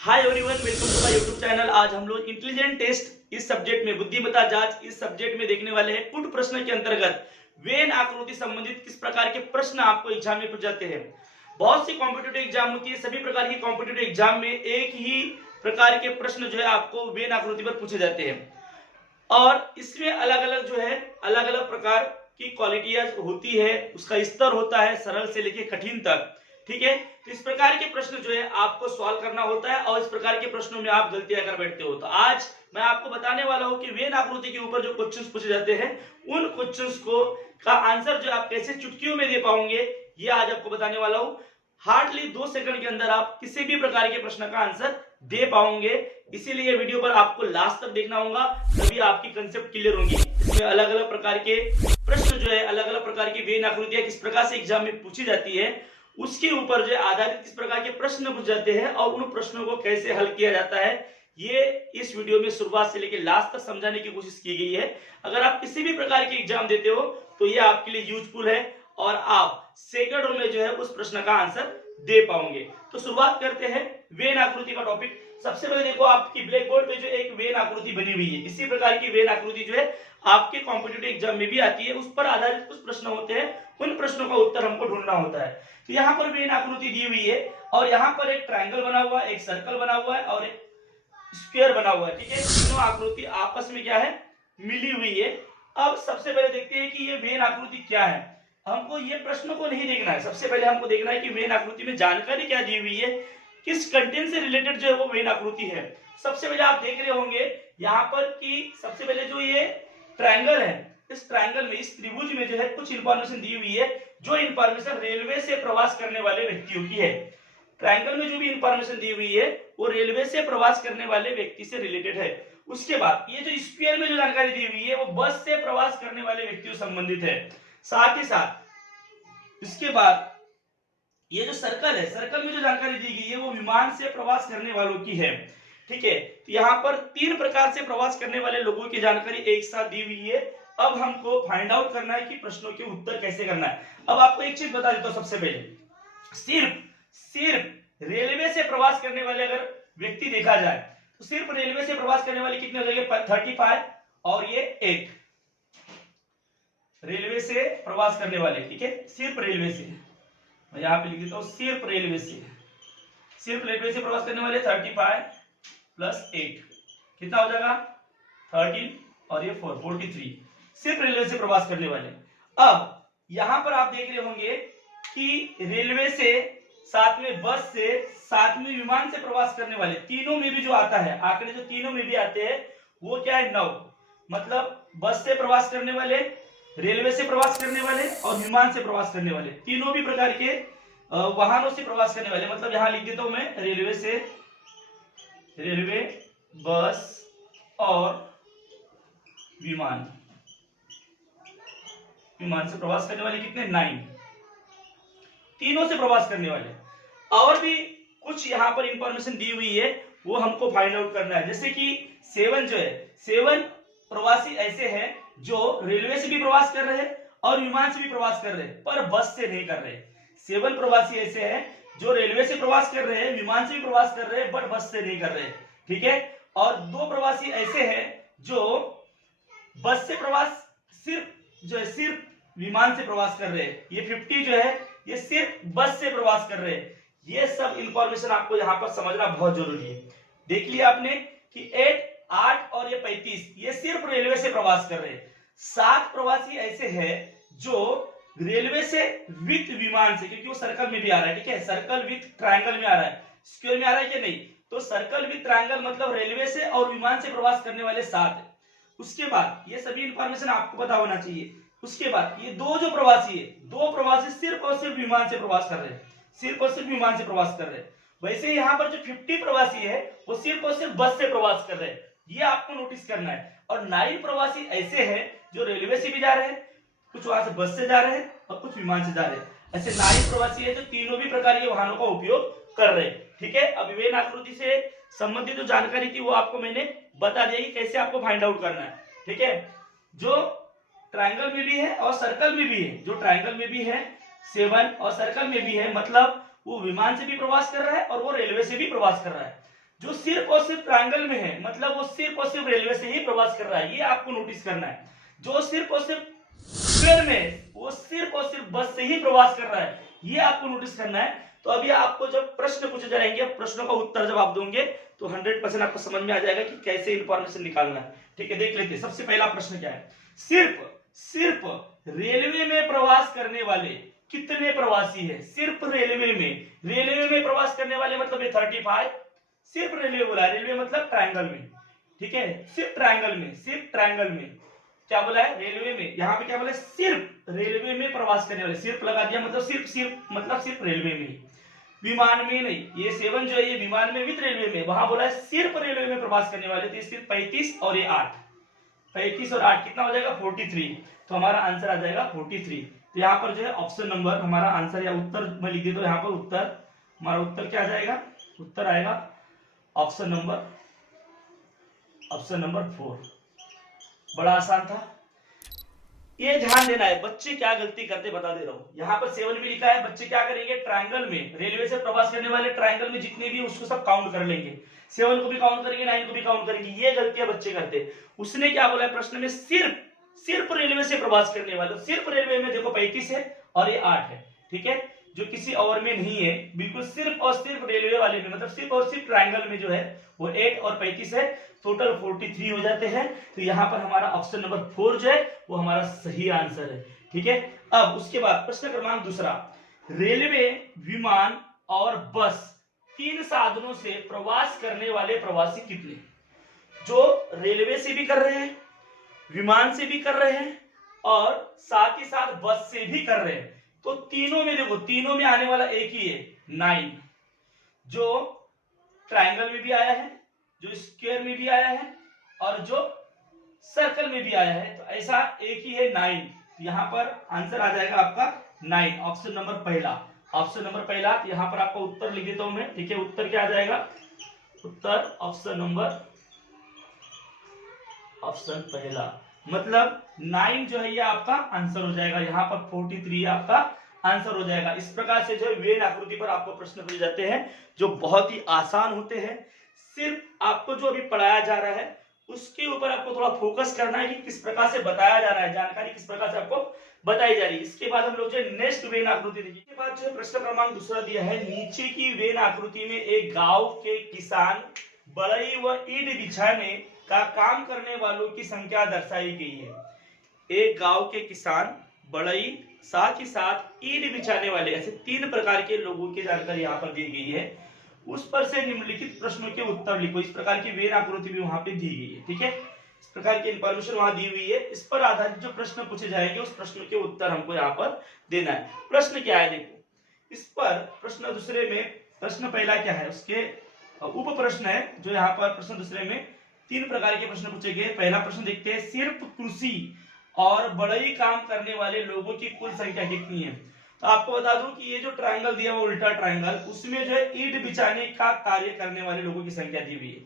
Hi everyone, welcome to my YouTube channel. आज हम लोग इंटेलिजेंट टेस्ट इस सब्जेक्ट में बुद्धिमत्ता जांच इस सब्जेक्ट में देखने वाले हैं। पुट प्रश्न के अंतर्गत वेन आकृति संबंधित किस प्रकार के प्रश्न आपको एग्जाम में पूछ जाते हैं। बहुत सी कॉम्पिटिटिव एग्जाम होती है, सभी प्रकार की कॉम्पिटिटिव एग्जाम में एक ही प्रकार के प्रश्न जो है आपको वेन आकृति पर पूछे जाते हैं और इसमें अलग अलग जो है अलग अलग प्रकार की क्वालिटियां होती है, उसका स्तर होता है सरल से लेकर कठिन तक। ठीक है, तो इस प्रकार के प्रश्न जो है आपको सॉल्व करना होता है और इस प्रकार के प्रश्नों में आप गलतियां कर बैठते हो। तो आज मैं आपको बताने वाला हूं कि वेन आकृति के ऊपर जो क्वेश्चंस पूछे जाते हैं उन क्वेश्चंस को का आंसर जो आप कैसे चुटकियों में दे पाओगे ये आज आपको बताने वाला हूं। हार्डली 2 सेकंड के अंदर आप किसी भी प्रकार के प्रश्न का आंसर दे पाओगे, इसीलिए वीडियो पर आपको लास्ट तक देखना होगा, तभी आपकी कंसेप्ट क्लियर होगी। इसमें अलग अलग प्रकार के प्रश्न जो है अलग अलग प्रकार की वेन आकृतियां किस प्रकार से एग्जाम में पूछी जाती है उसके ऊपर जो आधारित किस प्रकार के प्रश्न पूछ जाते हैं और उन प्रश्नों को कैसे हल किया जाता है ये इस वीडियो में शुरुआत से लेकर लास्ट तक समझाने की कोशिश की गई है। अगर आप किसी भी प्रकार के एग्जाम देते हो तो ये आपके लिए यूजफुल है और आप सेकंडों में जो है उस प्रश्न का आंसर दे पाओगे। तो शुरुआत करते हैं वेन आकृति का टॉपिक। सबसे पहले देखो, आपकी ब्लैक बोर्ड पे जो एक वेन आकृति बनी हुई है, इसी प्रकार की वेन आकृति जो है आपके कॉम्पिटिटिव एग्जाम में भी आती है। उस पर आधारित कुछ प्रश्न होते हैं, उन प्रश्नों का उत्तर हमको ढूंढना होता है। तो यहाँ पर वेन आकृति दी हुई है और यहाँ पर एक ट्रायंगल बना हुआ है, एक सर्कल बना हुआ है और एक स्क्वायर बना हुआ है। ठीक है, तीनों आकृति आपस में क्या है, मिली हुई है। अब सबसे पहले देखते हैं कि ये वेन आकृति क्या है। हमको ये प्रश्न को नहीं देखना है, सबसे पहले हमको देखना है कि वेन आकृति में जानकारी क्या दी हुई है, किस कंटेंट से रिलेटेड जो है वो वेन आकृति है। सबसे पहले आप देख रहे होंगे यहाँ पर कि सबसे पहले जो ये ट्रायंगल है, इस ट्रायंगल में, इस त्रिभुज में जो है कुछ इंफॉर्मेशन दी हुई है, जो इंफॉर्मेशन रेलवे से प्रवास करने वाले व्यक्तियों की है। ट्रायंगल में जो भी इंफॉर्मेशन दी हुई है वो रेलवे से प्रवास करने वाले व्यक्ति से रिलेटेड है। उसके बाद ये जो स्क्वायर में जो जानकारी दी हुई है वो बस से प्रवास करने वाले व्यक्तियों से संबंधित है। साथ ही साथ इसके बाद ये जो सर्कल है, सर्कल में जो जानकारी दी गई है वो विमान से प्रवास करने वालों की है। ठीक है, तो यहाँ पर 3 प्रकार से प्रवास करने वाले लोगों की जानकारी एक साथ दी हुई है। अब हमको फाइंड आउट करना है कि प्रश्नों के उत्तर कैसे करना है। अब आपको एक चीज बता देता हूं, सबसे पहले सिर्फ रेलवे से प्रवास करने वाले अगर व्यक्ति देखा जाए तो सिर्फ रेलवे से प्रवास करने वाले कितने हो जाएंगे, 35 और ये 8 रेलवे से प्रवास करने वाले। ठीक है, सिर्फ रेलवे से, मैं यहाँ पे लिख देता हूं सिर्फ रेलवे से प्रवास करने वाले 35 प्लस 8 कितना हो जाएगा, 13 और ये 4 43, सिर्फ रेलवे से प्रवास करने वाले। अब यहां पर आप देख रहे होंगे कि रेलवे से, साथ में बस से, साथ में विमान से प्रवास करने वाले, तीनों में भी जो आता है आंकड़े, जो तीनों में भी आते हैं वो क्या है, 9। मतलब बस से प्रवास करने वाले, रेलवे से प्रवास करने वाले और विमान से प्रवास करने वाले, तीनों भी प्रकार के वाहनों से प्रवास करने वाले। मतलब यहां लिख देता हूं मैं रेलवे, बस और विमान से प्रवास करने वाले कितने, 9, तीनों से प्रवास करने वाले। और भी कुछ यहाँ पर इंफॉर्मेशन दी हुई है वो हमको फाइंड आउट करना है। जैसे कि 7 जो है, 7 प्रवासी ऐसे हैं जो रेलवे से भी प्रवास कर रहे हैं और विमान से भी प्रवास कर रहे हैं पर बस से नहीं कर रहे। 7 प्रवासी ऐसे हैं जो रेलवे से प्रवास कर रहे हैं, विमान से भी प्रवास कर रहे हैं बट बस से नहीं कर रहे। ठीक है, और 2 प्रवासी ऐसे हैं जो बस से प्रवास सिर्फ विमान से प्रवास कर रहे हैं। ये 50 जो है ये सिर्फ बस से प्रवास कर रहे हैं। ये सब इंफॉर्मेशन आपको यहाँ पर समझना बहुत जरूरी है। देख लिया आपने कि 8 और ये 35 ये सिर्फ रेलवे से प्रवास कर रहे हैं। 7 प्रवासी ऐसे हैं जो रेलवे से विथ विमान से, क्योंकि वो सर्कल में भी आ रहा है। ठीक है, सर्कल विथ ट्रायंगल में आ रहा है, स्क्वायर में आ रहा है कि नहीं, तो सर्कल विथ ट्रायंगल मतलब रेलवे से और विमान से प्रवास करने वाले 7 है। उसके बाद ये सभी इंफॉर्मेशन आपको पता होना चाहिए। उसके बाद ये 2 जो प्रवासी है, 2 प्रवासी सिर्फ और सिर्फ विमान से प्रवास कर रहे हैं, सिर्फ और सिर्फ विमान से प्रवास कर रहे हैं। वैसे यहाँ पर जो 50 प्रवासी है वो सिर्फ और सिर्फ बस से प्रवास कर रहे हैं, ये आपको नोटिस करना है। और 9 प्रवासी ऐसे हैं जो रेलवे से भी जा रहे हैं, कुछ वहां से बस से जा रहे हैं और कुछ विमान से जा रहे हैं। ऐसे 9 प्रवासी है जो तीनों भी प्रकार के वाहनों का उपयोग कर रहे हैं। ठीक है, अब वेन आकृति से संबंधित जो जानकारी थी वो आपको मैंने बता दिया कि कैसे आपको फाइंड आउट करना है। ठीक है, जो ट्रायंगल में भी है और सर्कल में भी है, जो ट्रायंगल में भी है 7 और सर्कल में भी है, मतलब वो विमान से भी प्रवास कर रहा है और वो रेलवे से भी प्रवास कर रहा है। जो सिर्फ और सिर्फ ट्रायंगल में है, मतलब वो सिर्फ और सिर्फ रेलवे से ही प्रवास कर रहा है, ये आपको नोटिस करना है। जो सिर्फ और सिर्फ स्क्वायर में, वो सिर्फ और सिर्फ बस से ही प्रवास कर रहा है, ये आपको नोटिस करना है। तो अभी आपको जब प्रश्न पूछे जाएंगे, प्रश्नों का उत्तर जब आप दोगे तो 100% आपको समझ में आ जाएगा कि कैसे इंफॉर्मेशन निकालना है। ठीक है, देख लेते हैं। सबसे पहला प्रश्न क्या है, सिर्फ रेलवे में प्रवास करने वाले कितने प्रवासी है? सिर्फ रेलवे में प्रवास करने वाले मतलब ये 35। सिर्फ रेलवे बोला है, रेलवे मतलब ट्रायंगल में। ठीक है, सिर्फ ट्रायंगल में क्या बोला है, रेलवे में। यहाँ पे क्या बोला है, सिर्फ रेलवे में प्रवास करने वाले, सिर्फ लगा दिया मतलब सिर्फ रेलवे में, विमान में नहीं। ये 7 जो है ये विमान में विद रेलवे में, वहां बोला है सिर्फ रेलवे में प्रवास करने वाले, तो ये सिर्फ 35 और ये 8, 35 और 8 कितना हो जाएगा 43। तो हमारा आंसर आ जाएगा 43। तो यहाँ पर जो है ऑप्शन नंबर हमारा आंसर या उत्तर मैं लिख देता हूं, यहाँ पर उत्तर हमारा उत्तर क्या आ जाएगा, उत्तर आएगा ऑप्शन नंबर 4। बड़ा आसान था। ये ध्यान देना है, बच्चे क्या गलती करते बता दे रहा हूं। यहाँ पर 7 भी लिखा है, बच्चे क्या करेंगे, ट्रायंगल में रेलवे से प्रवास करने वाले ट्रायंगल में जितने भी उसको सब काउंट कर लेंगे, 7 को भी काउंट करेंगे, 9 को भी काउंट करेंगे। ये गलतियां बच्चे करते। उसने क्या बोला है प्रश्न में, सिर्फ रेलवे से प्रवास करने वाले, सिर्फ रेलवे में देखो 35 है और ये 8 है। ठीक है, जो किसी और में नहीं है, बिल्कुल सिर्फ और सिर्फ रेलवे वाले में, मतलब सिर्फ और सिर्फ ट्रायंगल में जो है वो 8 और 35 है, टोटल 43 हो जाते हैं। तो यहाँ पर हमारा ऑप्शन नंबर 4 जो है वो हमारा सही आंसर है। ठीक है, अब उसके बाद प्रश्न क्रमांक दूसरा, रेलवे, विमान और बस 3 साधनों से प्रवास करने वाले प्रवासी कितने? जो रेलवे से भी कर रहे हैं, विमान से भी कर रहे हैं और साथ ही साथ बस से भी कर रहे हैं, तो तीनों में देखो, तीनों में आने वाला एक ही है 9। जो ट्रायंगल में भी आया है, जो स्क्वायर में भी आया है और जो सर्कल में भी आया है, तो ऐसा एक ही है 9। यहाँ पर आंसर आ जाएगा आपका 9, ऑप्शन नंबर पहला। तो यहाँ पर आपका उत्तर लिख देता हूं मैं। ठीक है, उत्तर क्या आ जाएगा, उत्तर ऑप्शन पहला, मतलब 9 जो है ये आपका आंसर हो जाएगा। यहाँ पर 43 आपका आंसर हो जाएगा। इस प्रकार से जो है वेन आकृति पर आपको प्रश्न पूछे जाते हैं जो बहुत ही आसान होते हैं। सिर्फ आपको जो अभी पढ़ाया जा रहा है उसके ऊपर आपको थोड़ा फोकस करना है कि किस प्रकार से बताया जा रहा है, जानकारी किस प्रकार से आपको बताई जा रही है। इसके बाद हम लोग जो नेक्स्ट वेन आकृति देखिए। इसके बाद जो प्रश्न क्रमांक दूसरा दिया है, नीचे की वेन आकृति में एक गांव के किसान बढ़ई व ईंट बिछाने का काम करने वालों की संख्या दर्शाई गई है। एक गांव के किसान, बढ़ई, साथ ही साथ ईंट बिछाने वाले, ऐसे 3 प्रकार के लोगों की जानकारी यहाँ पर दी गई है। उस पर से निम्नलिखित प्रश्नों के उत्तर लिखो। इस प्रकार की वेन आकृति भी वहां पे दी गई है। ठीक है, इस प्रकार की इंफॉर्मेशन वहां दी हुई है। इस पर आधारित जो प्रश्न पूछे जाएंगे उस प्रश्न के उत्तर हमको यहाँ पर देना है। प्रश्न क्या है देखो, इस पर प्रश्न दूसरे में, प्रश्न पहला क्या है, उसके उप प्रश्न है जो यहाँ पर प्रश्न दूसरे में 3 प्रकार के प्रश्न पूछे गए। पहला प्रश्न देखते हैं, सिर्फ कृषि और बढ़ई काम करने वाले लोगों की कुल संख्या कितनी है? तो आपको बता दूं कि ये जो ट्रायंगल दिया हुआ उल्टा ट्रायंगल, उसमें जो है ईंट बिछाने का कार्य करने वाले लोगों की संख्या दी हुई है।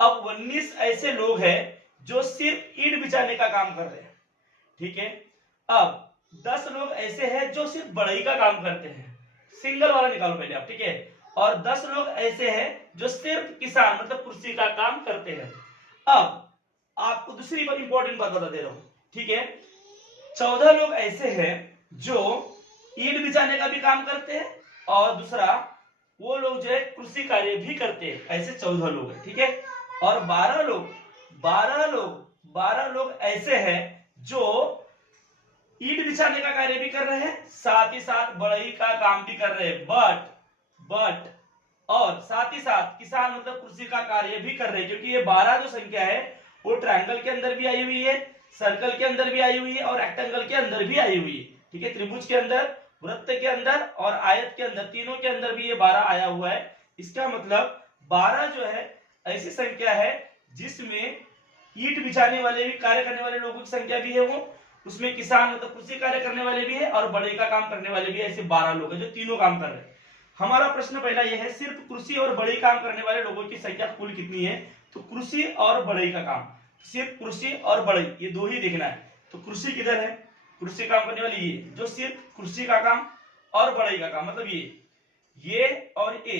अब 19 ऐसे लोग हैं जो सिर्फ ईंट बिछाने का काम कर रहे हैं। ठीक है, अब 10 लोग ऐसे हैं जो सिर्फ बढ़ई का काम करते हैं, सिंगल वाला निकालो पहले आप। ठीक है, और 10 लोग ऐसे हैं जो सिर्फ किसान मतलब कृषि का काम करते हैं। अब आपको दूसरी इंपॉर्टेंट बात बता दे रहा हूं। ठीक है, 14 लोग ऐसे हैं जो ईंट बिछाने का भी काम करते हैं और दूसरा वो लोग जो है कृषि कार्य भी करते हैं, ऐसे 14 लोग हैं। ठीक है, और 12 लोग ऐसे हैं जो ईंट बिछाने का कार्य भी कर रहे हैं, साथ ही साथ बढ़ई का काम भी कर रहे हैं, बट और साथ ही साथ किसान मतलब कृषि का कार्य भी कर रहे हैं। क्योंकि ये 12 जो संख्या है वो ट्रायंगल के अंदर भी आई हुई है, सर्कल के अंदर भी आई हुई है और रेक्टेंगल के अंदर भी आई हुई है। ठीक है, त्रिभुज के अंदर, वृत्त के अंदर और आयत के अंदर, तीनों के अंदर भी ये 12 आया हुआ है। इसका मतलब 12 जो है ऐसी संख्या है जिसमें ईंट बिछाने वाले भी, कार्य करने वाले लोगों की संख्या भी है, वो उसमें किसान मतलब कृषि कार्य करने वाले भी है और बढ़ई का काम करने वाले भी है। ऐसे 12 लोग हैं जो तीनों काम कर रहे हैं। हमारा प्रश्न पहला यह है, सिर्फ कृषि और बढ़ई काम करने वाले लोगों की संख्या कुल कितनी है? तो कृषि और बढ़ई का काम, सिर्फ कृषि और बढ़ई ये दो ही देखना है। तो कृषि किधर है, कृषि काम करने वाली ये, जो सिर्फ कृषि का काम और बढ़ई का काम, मतलब ये और ये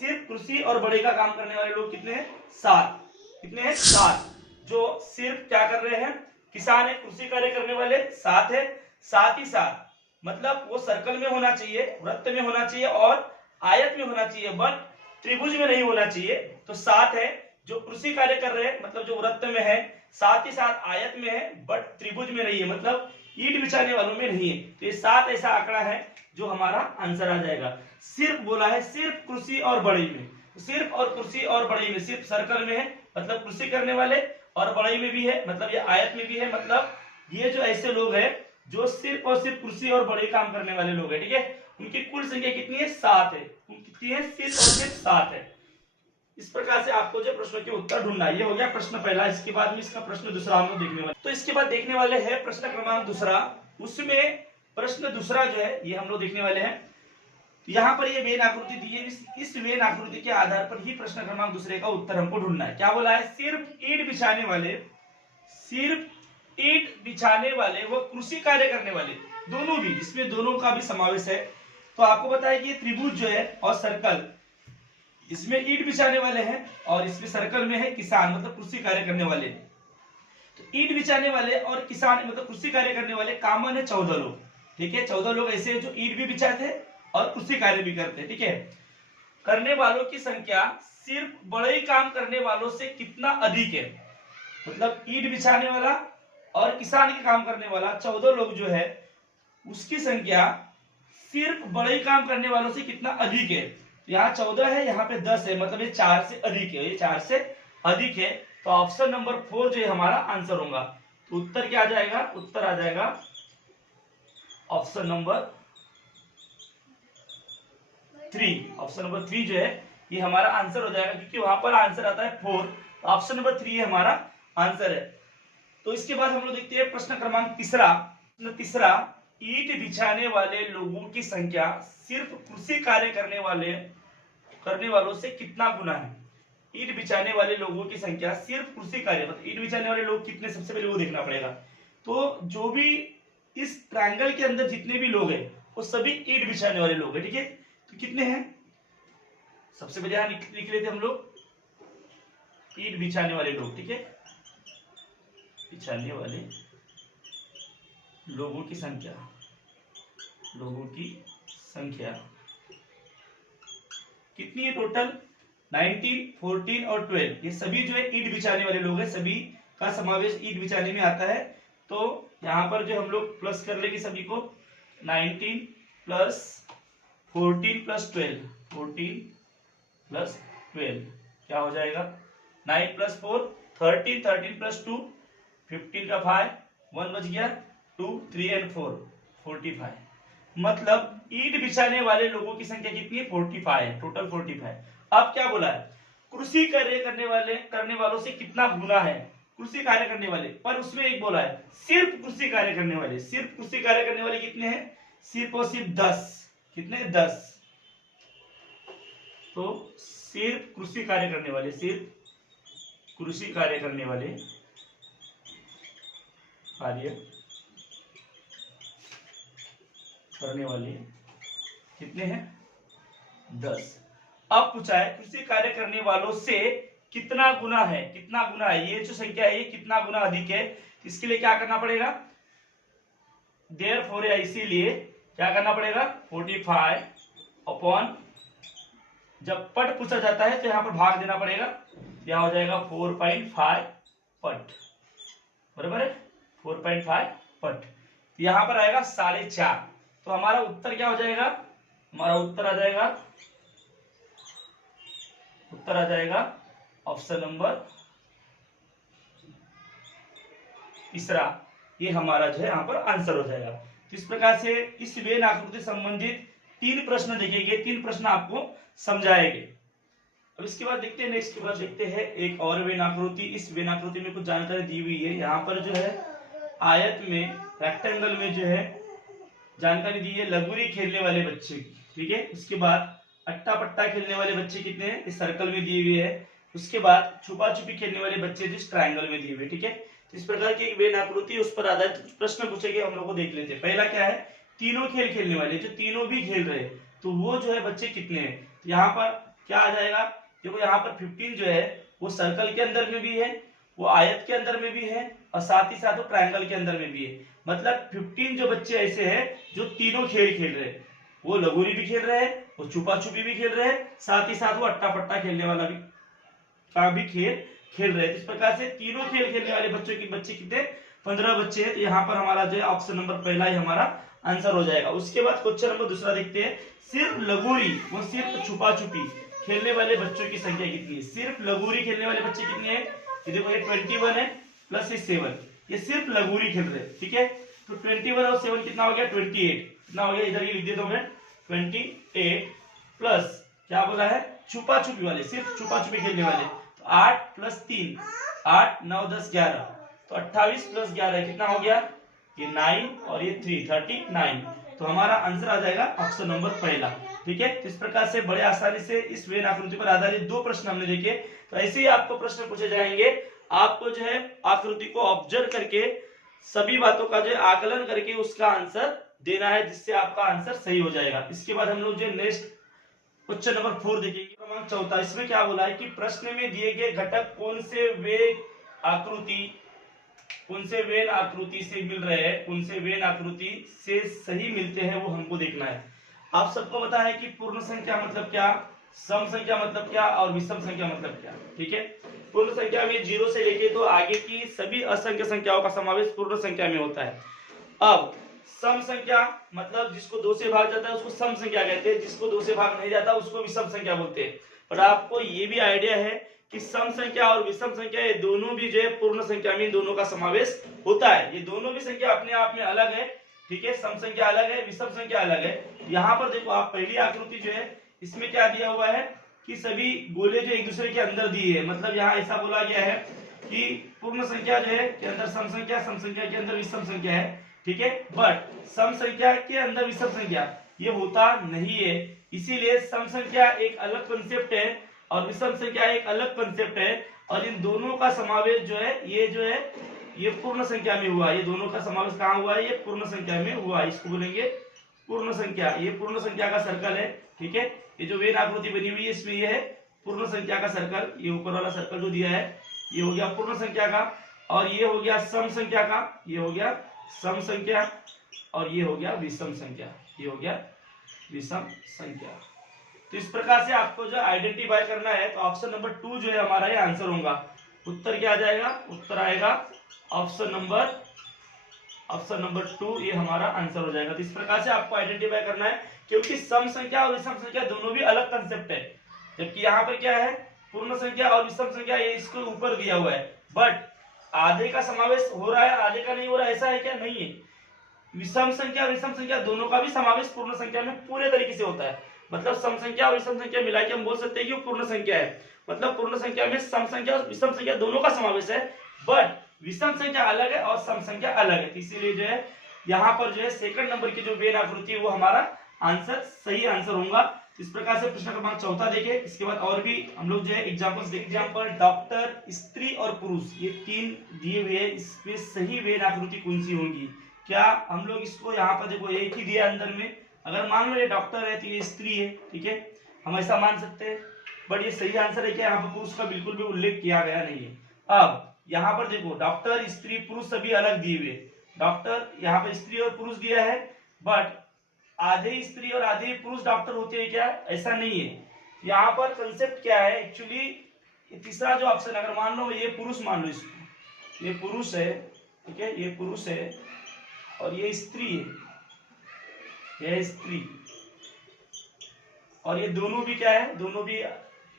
सिर्फ कृषि और बढ़ई का काम करने वाले लोग कितने हैं? 7। कितने हैं? 7। जो सिर्फ क्या कर रहे हैं? किसान है, कृषि कार्य करने वाले 7 है। साथ ही साथ मतलब वो सर्कल में होना चाहिए, वृत्त में होना चाहिए और आयत में होना चाहिए, बट त्रिभुज में नहीं होना चाहिए। तो 7 है जो कृषि कार्य कर रहे हैं, मतलब जो वृत्त में है, साथ ही साथ आयत में है बट त्रिभुज में नहीं है, मतलब ईंट बिछाने वालों में नहीं है। तो ये 7 ऐसा आंकड़ा है जो हमारा आंसर आ जाएगा। सिर्फ बोला है, सिर्फ कृषि और बढ़ई में, सिर्फ और कृषि और बढ़ई में, सिर्फ सर्कल में है मतलब कृषि करने वाले, और बढ़ई में भी है मतलब ये आयत में भी है, मतलब ये जो ऐसे लोग हैं जो सिर्फ और सिर्फ कृषि और बढ़ई काम करने वाले लोग हैं, ठीक है। उनकी कुल संख्या कितनी है? 7 है। कितनी है? सिर्फ और सिर्फ 7 है। इस प्रकार से आपको जो प्रश्नों के उत्तर ढूंढना, ये हो गया प्रश्न पहला। इसके बाद में इसका प्रश्न दूसरा हम लोग देखने वाले। तो इसके बाद देखने वाले हैं प्रश्न क्रमांक दूसरा। उसमें प्रश्न दूसरा जो है ये हम लोग देखने वाले हैं। यहाँ पर ये वेन आकृति दी है, इस वेन आकृति के आधार पर ही प्रश्न क्रमांक दूसरे का उत्तर हमको ढूंढना है। क्या बोला है? सिर्फ ईंट बिछाने वाले, सिर्फ ईंट बिछाने वाले व कृषि कार्य करने वाले, दोनों भी, इसमें दोनों का भी समावेश है। तो आपको बताया कि ये त्रिभुज जो है और सर्कल, इसमें ईंट बिछाने वाले हैं और इसमें सर्कल में है किसान, मतलब कृषि कार्य करने वाले। तो ईंट बिछाने वाले और किसान मतलब कृषि कार्य करने वाले कॉमन है 14 लोग, ठीक है। 14 लोग ऐसे हैं जो ईंट भी बिछाते हैं और कृषि कार्य भी करते हैं, ठीक है। करने वालों की संख्या सिर्फ बढ़ई काम करने वालों से कितना अधिक है, मतलब ईंट बिछाने वाला और किसान के काम करने वाला 14 लोग जो है उसकी संख्या सिर्फ बढ़ई काम करने वालों से कितना अधिक है। यहाँ 14 है, यहाँ पे 10 है, मतलब ये 4 से अधिक है, ये 4 से अधिक है। तो ऑप्शन नंबर 4 जो है हमारा आंसर होगा। तो उत्तर क्या आ जाएगा? उत्तर आ जाएगा ऑप्शन नंबर 3। ऑप्शन नंबर 3 जो है ये हमारा आंसर हो जाएगा, क्योंकि वहां पर आंसर आता है 4। तो ऑप्शन नंबर 3 हमारा आंसर है। तो इसके बाद हम लोग देखते हैं प्रश्न क्रमांक तीसरा। ईंट बिछाने वाले लोगों की संख्या सिर्फ कृषि कार्य करने वालों से कितना गुना है? ईंट बिछाने वाले लोगों की संख्या सिर्फ कृषि कार्य, मतलब ईंट बिछाने वाले लोग कितने, सबसे पहले वो देखना पड़ेगा। तो जो भी इस ट्रायंगल के अंदर जितने भी लोग हैं वो सभी ईंट बिछाने वाले लोग हैं, ठीक है। तो कितने हैं? सबसे पहले यहां लिख लेते हम लोग ईंट बिछाने वाले लोग, ठीक है। बिछाने वाले लोगों की संख्या कितनी है टोटल? 19, 14 और 12, ये सभी जो है ईंट बिछाने वाले लोग हैं, सभी का समावेश ईंट बिछाने में आता है। तो यहाँ पर जो हम लोग प्लस कर लेंगे सभी को, 19 प्लस 14 प्लस 12, 14 प्लस 12 क्या हो जाएगा? 9 प्लस 4 13, 13 प्लस 2 15 का 5, 1 बच गया, 2 3 एंड 4 45। मतलब ईंट बिछाने वाले लोगों की संख्या कितनी है? 45 है, टोटल 45। अब क्या बोला है? कृषि कार्य करने वालों से कितना गुना है कृषि कार्य करने वाले, पर उसमें एक बोला है सिर्फ कृषि कार्य करने वाले। सिर्फ कृषि कार्य करने वाले कितने हैं? सिर्फ और सिर्फ 10। कितने? 10। तो सिर्फ कृषि कार्य करने वाले, सिर्फ कृषि कार्य करने वाले कितने हैं? 10। अब पूछा है कृषि कार्य करने वालों से कितना गुना है, कितना गुना है, ये जो संख्या है ये कितना गुना अधिक है। इसके लिए क्या करना पड़ेगा? देयरफॉर या इसीलिए क्या करना पड़ेगा? 45 अपॉन, जब पट पूछा जाता है तो यहाँ पर भाग देना पड़ेगा, यहाँ हो जाएगा 4.5 पट, बराबर है 4.5 पट। यहाँ पर आएगा 4.5। तो हमारा उत्तर क्या हो जाएगा? हमारा उत्तर आ जाएगा ऑप्शन नंबर तीसरा। ये हमारा जो है यहाँ पर आंसर हो जाएगा। तो इस प्रकार से इस वेन आकृति संबंधित 3 प्रश्न देखे गए, 3 प्रश्न आपको समझाए गए। अब इसके बाद देखते हैं, नेक्स्ट के बाद देखते हैं एक और वेन आकृति। इस वेन आकृति में कुछ जानकारी दी हुई है। यहाँ पर जो है आयत में, रेक्टेंगल में जो है जानकारी दी है लगोरी खेलने वाले बच्चे की, ठीक है। उसके बाद अट्टा पट्टा खेलने वाले बच्चे कितने हैं, इस सर्कल में दिए हुए है। उसके बाद छुपा छुपी खेलने वाले बच्चे जिस ट्रायंगल में दिए हुए, ठीक है। तो इस प्रकार की एक वेन आकृति, उस पर आधारित कुछ प्रश्न पूछेंगे, हम लोग को देख लेते हैं। पहला क्या है? तीनों खेल खेलने वाले, जो तीनों भी खेल रहे हैं तो वो जो है बच्चे कितने हैं। तो यहाँ पर क्या आ जाएगा, देखो यहाँ पर 15 जो है वो सर्कल के अंदर में भी है, वो आयत के अंदर में भी है, और साथ ही साथ वो ट्रायंगल के अंदर में भी है। मतलब 15 जो बच्चे ऐसे हैं जो तीनों खेल खेल रहे हैं, वो लगोरी भी खेल रहे हैं, वो छुपा छुपी भी खेल रहे हैं, साथ ही साथ वो अट्टा पट्टा खेलने वाला भी खेल खेल रहे हैं। इस प्रकार से तीनों खेल खेलने वाले बच्चे कितने, 15 बच्चे हैं। तो यहाँ पर हमारा जो है ऑप्शन नंबर पहला ही हमारा आंसर हो जाएगा। उसके बाद क्वेश्चन नंबर दूसरा देखते हैं, सिर्फ लगोरी व सिर्फ छुपा छुपी खेलने वाले बच्चों की संख्या कितनी है। सिर्फ लगोरी खेलने वाले बच्चे कितने हैं, ये देखो ये 21 है प्लस ये 7, ये सिर्फ लगोरी खेल रहे हैं, ठीक है। तो 21 और 7 कितना हो गया, 28, कितना हो गया, इधर ही लिख देता हूं मैं 28 प्लस क्या बोला है, छुपा छुपी वाले, सिर्फ छुपा छुपी खेलने वाले, तो 8 प्लस 3, 8 9 10 11, तो 28 प्लस 11 कितना हो गया, ये 9 और ये 3, 39। तो हमारा आंसर आ जाएगा ऑप्शन नंबर पहला, ठीक है। तो इस प्रकार से बड़े आसानी से इस वेन आकृति पर आधारित 2 प्रश्न हमने देखे। तो ऐसे ही आपको प्रश्न पूछे जाएंगे, आपको जो है आकृति को ऑब्जर्व करके सभी बातों का जो आकलन करके उसका आंसर देना है, जिससे आपका आंसर सही हो जाएगा। इसके बाद हम लोग जो नेक्स्ट क्वेश्चन नंबर 4 देखेंगे, क्रमांक 4। इसमें क्या बोला है कि प्रश्न में दिए गए घटक कौन से वेन आकृति से मिल रहे हैं, कौन से वेन आकृति से सही मिलते हैं, वो हमको देखना है। आप सबको पता है कि पूर्ण संख्या मतलब क्या, सम संख्या मतलब क्या, और विषम संख्या मतलब क्या, ठीक है। पूर्ण संख्या में 0 से लेके तो आगे की सभी असंख्य संख्याओं का समावेश पूर्ण संख्या में होता है। अब सम संख्या मतलब जिसको 2 से भाग जाता है उसको सम संख्या कहते हैं, जिसको 2 से भाग नहीं जाता उसको विषम संख्या बोलते हैं। पर आपको ये भी आइडिया है कि सम संख्या और विषम संख्या ये दोनों भी जो है पूर्ण संख्या में दोनों का समावेश होता है। ये दोनों भी संख्या अपने आप में अलग है, ठीक है। सम संख्या अलग है, विषम संख्या अलग है। यहाँ पर देखो आप पहली आकृति जो है इसमें क्या दिया हुआ है कि सभी गोले जो एक दूसरे के अंदर दिए है, मतलब यहाँ ऐसा बोला गया है कि पूर्ण संख्या जो है के अंदर सम संख्या के अंदर विषम संख्या है, ठीक है। बट सम संख्या के अंदर विषम संख्या ये होता नहीं है, इसीलिए सम संख्या एक अलग कंसेप्ट है और विषम संख्या एक अलग कंसेप्ट है, और इन दोनों का समावेश जो है ये पूर्ण संख्या में हुआ। ये दोनों का समावेश कहाँ हुआ है, ये पूर्ण संख्या में हुआ। इसको बोलेंगे पूर्ण संख्या। ये पूर्ण संख्या का सर्कल है, ठीक है। ये जो वेन आकृति बनी हुई है इसमें ये है पूर्ण संख्या का सर्कल। ये ऊपर वाला सर्कल जो दिया है ये हो गया पूर्ण संख्या का, और ये हो गया सम संख्या का, ये हो गया सम संख्या, और ये हो गया विषम संख्या, ये हो गया विषम संख्या। तो इस प्रकार से आपको जो आइडेंटिफाई करना है, तो ऑप्शन नंबर 2 जो है हमारा ये आंसर होगा। उत्तर क्या आ जाएगा, उत्तर आएगा ऑप्शन नंबर 2, ये हमारा आंसर हो जाएगा। तो इस प्रकार से आपको आइडेंटिफाई करना है, क्योंकि सम संख्या और विषम संख्या दोनों भी अलग कंसेप्ट है। जबकि यहाँ पर क्या है, पूर्ण संख्या और विषम संख्या ये इसको ऊपर दिया हुआ है, बट आधे का समावेश हो रहा है आधे का नहीं हो रहा है, ऐसा है क्या, नहीं है। विषम संख्या और विषम संख्या दोनों का भी समावेश पूर्ण संख्या में पूरे तरीके से होता है। मतलब सम संख्या और विषम संख्या मिला के हम बोल सकते हैं कि वो पूर्ण संख्या है। मतलब पूर्ण संख्या में सम संख्या और विषम संख्या दोनों का समावेश है, बट विषम संख्या अलग है और सम संख्या अलग है। इसीलिए जो है यहाँ पर जो है सेकंड नंबर की जो वेन आकृति है वो हमारा आंसर सही आंसर होगा। इस प्रकार से प्रश्न क्रमांक 4 देखे। इसके बाद और भी हम लोग जो है एग्जाम्पल्स देखें। एग्जाम्पल डॉक्टर, स्त्री और पुरुष, ये 3 दिए हुए हैं, इसमें सही वेन आकृति कौन सी होगी। क्या हम लोग इसको यहाँ पर देखो एक ही दिया अंदर में, अगर मान लो ये डॉक्टर है तो ये स्त्री है, ठीक है, हम ऐसा मान सकते हैं। बट ये सही आंसर है क्या, यहाँ पर पुरुष का बिल्कुल भी उल्लेख किया गया नहीं है। अब यहाँ पर देखो डॉक्टर, स्त्री, पुरुष सभी अलग दिए हुए। डॉक्टर यहाँ पर स्त्री और पुरुष दिया है, बट आधे स्त्री और आधे पुरुष डॉक्टर होते हैं क्या, ऐसा नहीं है। यहाँ पर कंसेप्ट क्या है एक्चुअली, तीसरा जो ऑप्शन, अगर मान लो ये पुरुष, मान लो इसको, ये पुरुष है, ठीक है, ये पुरुष है और ये स्त्री है, यह स्त्री, और ये दोनों भी क्या है, दोनों भी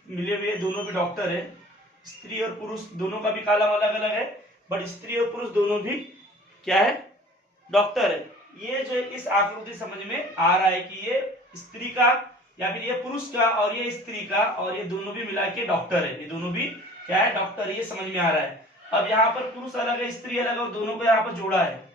मिले हुए, दोनों भी डॉक्टर है। स्त्री और पुरुष दोनों का भी कालम अलग अलग है, बट स्त्री और पुरुष दोनों भी क्या है, डॉक्टर है। ये जो इस आकृति समझ में आ रहा है कि ये स्त्री का या फिर ये पुरुष का और ये स्त्री का, और ये दोनों भी मिला के डॉक्टर है। ये दोनों भी क्या है, डॉक्टर, ये समझ में आ रहा है। अब यहाँ पर पुरुष अलग है, स्त्री अलग है, और दोनों को यहाँ पर जोड़ा है,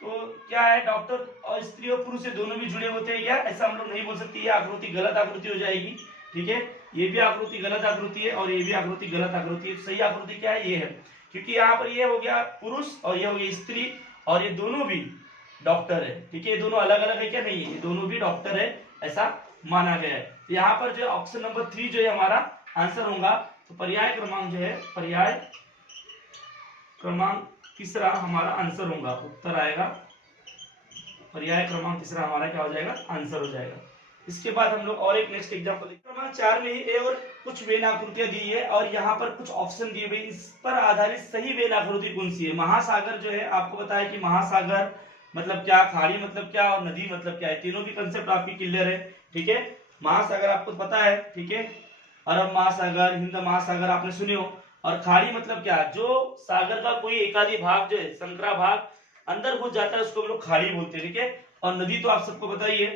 तो क्या है, डॉक्टर और स्त्री और पुरुष से दोनों भी जुड़े होते हैं क्या, ऐसा हम लोग नहीं बोल सकते। ये आकृति गलत आकृति हो जाएगी, ठीक है। ये भी आकृति गलत आकृति है और ये भी आकृति गलत आकृति है। सही आकृति क्या है, ये है, क्योंकि यहाँ पर ये हो गया पुरुष और ये हो गई स्त्री, और ये दोनों भी डॉक्टर है, ठीक है। ये दोनों अलग अलग है क्या, नहीं है, ये दोनों भी डॉक्टर है, ऐसा माना गया है। तो यहाँ पर जो है ऑप्शन नंबर 3 जो है हमारा आंसर होगा। तो पर्याय क्रमांक जो है, पर्याय क्रमांक तीसरा हमारा आंसर होगा, उत्तर आएगा पर्याय क्रमांक तीसरा हमारा क्या हो जाएगा, आंसर हो जाएगा। इसके बाद हम लोग और एक नेक्स्ट एग्जांपल क्रमांक 4 में ही ए और कुछ वेन आकृतियां दी है और यहाँ पर कुछ ऑप्शन दिए हुए, इस पर आधारित सही वेन आकृति कौन सी है। महासागर जो है आपको बताया कि महासागर मतलब क्या, खाड़ी मतलब क्या और नदी मतलब क्या है, तीनों की कंसेप्ट आपकी क्लियर है। ठीक है, महासागर आपको पता है, ठीक है, अरब महासागर, हिंद महासागर आपने सुने हो। और खाड़ी मतलब क्या, जो सागर का कोई एकाधी भाग जो है, संकरा भाग अंदर घुस जाता है उसको हम लोग खाड़ी बोलते हैं। ठीक है, और नदी तो आप सबको बताइए।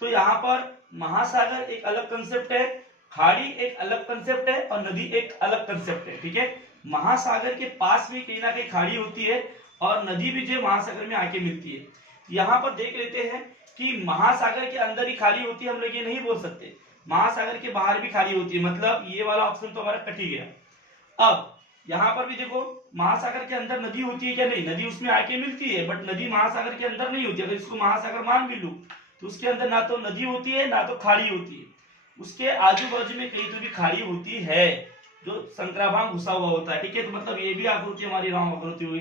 तो यहाँ पर महासागर एक अलग कंसेप्ट है, खाड़ी एक अलग कंसेप्ट है और नदी एक अलग कंसेप्ट है। ठीक है, महासागर के पास भी कहीं ना कहीं खाड़ी होती है और नदी भी जो महासागर में आके मिलती है। यहाँ पर देख लेते हैं कि महासागर के अंदर ही खाड़ी होती है, हम लोग ये नहीं बोल सकते। महासागर के बाहर भी खाड़ी होती है, मतलब ये वाला ऑप्शन तो हमारा कट ही गया। अब यहाँ पर भी देखो, महासागर के अंदर नदी होती है क्या, नहीं, नदी उसमें आके मिलती है, बट नदी महासागर के अंदर नहीं होती। अगर इसको महासागर मान भी लूं तो उसके अंदर ना तो नदी होती है ना तो खाड़ी होती है, उसके आजू बाजू में कहीं तो भी खाड़ी होती है जो संक्राभाग घुसा हुआ होता है। ठीक है, तो मतलब ये भी आकृति हमारी राम आकृति हुई।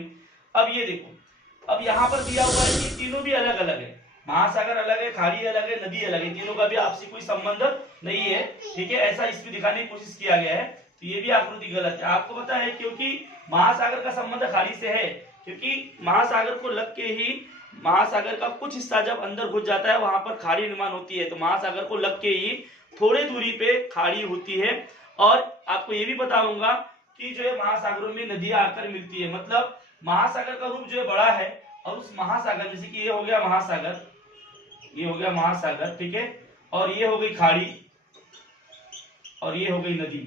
अब ये देखो, अब यहाँ पर दिया हुआ है कि तीनों भी अलग अलग है, महासागर अलग है, खाड़ी अलग है, नदी अलग है, तीनों का भी आपसी कोई संबंध नहीं है। ठीक है, ऐसा इसमें दिखाने की कोशिश किया गया है, तो ये भी आकृति गलत है। आपको पता है क्योंकि महासागर का संबंध खाड़ी से है, क्योंकि महासागर को लग के ही महासागर का कुछ हिस्सा जब अंदर घुस जाता है वहां पर खाड़ी निर्माण होती है, तो महासागर को लग के ही थोड़े दूरी पे खाड़ी होती है। और आपको ये भी बताऊंगा कि जो है महासागरों में नदियां आकर मिलती है, मतलब महासागर का रूप जो है बड़ा है और उस महासागर, जैसे कि ये हो गया महासागर, ये हो गया महासागर, ठीक है, और ये हो गई खाड़ी और ये हो गई नदी।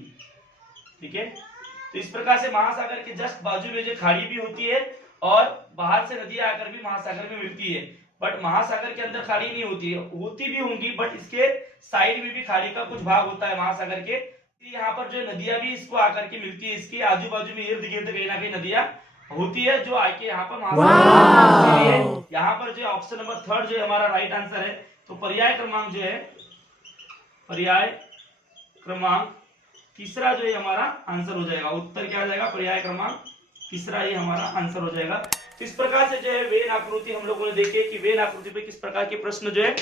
ठीक है, तो इस प्रकार से महासागर के जस्ट बाजू में जो खाड़ी भी होती है और बाहर से नदियां आकर भी महासागर में मिलती है, बट महासागर के अंदर खाड़ी नहीं होती है, होती भी होंगी बट इसके साइड में भी खाड़ी का कुछ भाग होता है महासागर के। यहाँ पर जो नदियां भी इसको आकर के मिलती है, इसके आजू बाजू में इर्द गिर्द कहीं ना कहीं नदियां होती है जो आके यहाँ पर महासागर है। यहाँ पर जो ऑप्शन नंबर 3 जो हमारा राइट आंसर है। तो पर्याय क्रमांक जो है, पर्याय क्रमांक तीसरा जो है हमारा आंसर हो जाएगा, उत्तर क्या आ जाएगा, पर्याय क्रमांक तीसरा ही हमारा आंसर हो जाएगा। तो इस प्रकार से जो है वेन आकृति हम लोगों ने देखे कि वेन आकृति पे किस प्रकार के प्रश्न जो है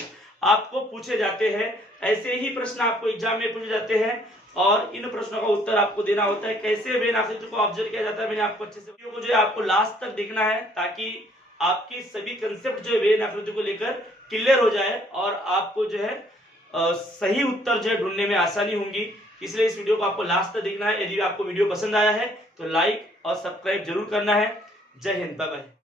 आपको पूछे जाते हैं। ऐसे ही प्रश्न आपको एग्जाम में पूछे जाते हैं और इन प्रश्नों का उत्तर आपको देना होता है। कैसे वेन आकृति को ऑब्जर्व किया जाता है, मैंने आपको अच्छे से वीडियो को जो है आपको लास्ट तक देखना है ताकि आपकी सभी कंसेप्ट जो है वेन आकृति को लेकर क्लियर हो जाए और आपको जो है सही उत्तर जो है ढूंढने में आसानी होगी। इसलिए इस वीडियो को आपको लास्ट तक देखना है। यदि आपको वीडियो पसंद आया है तो लाइक और सब्सक्राइब जरूर करना है। जय हिंद, बाय बाय।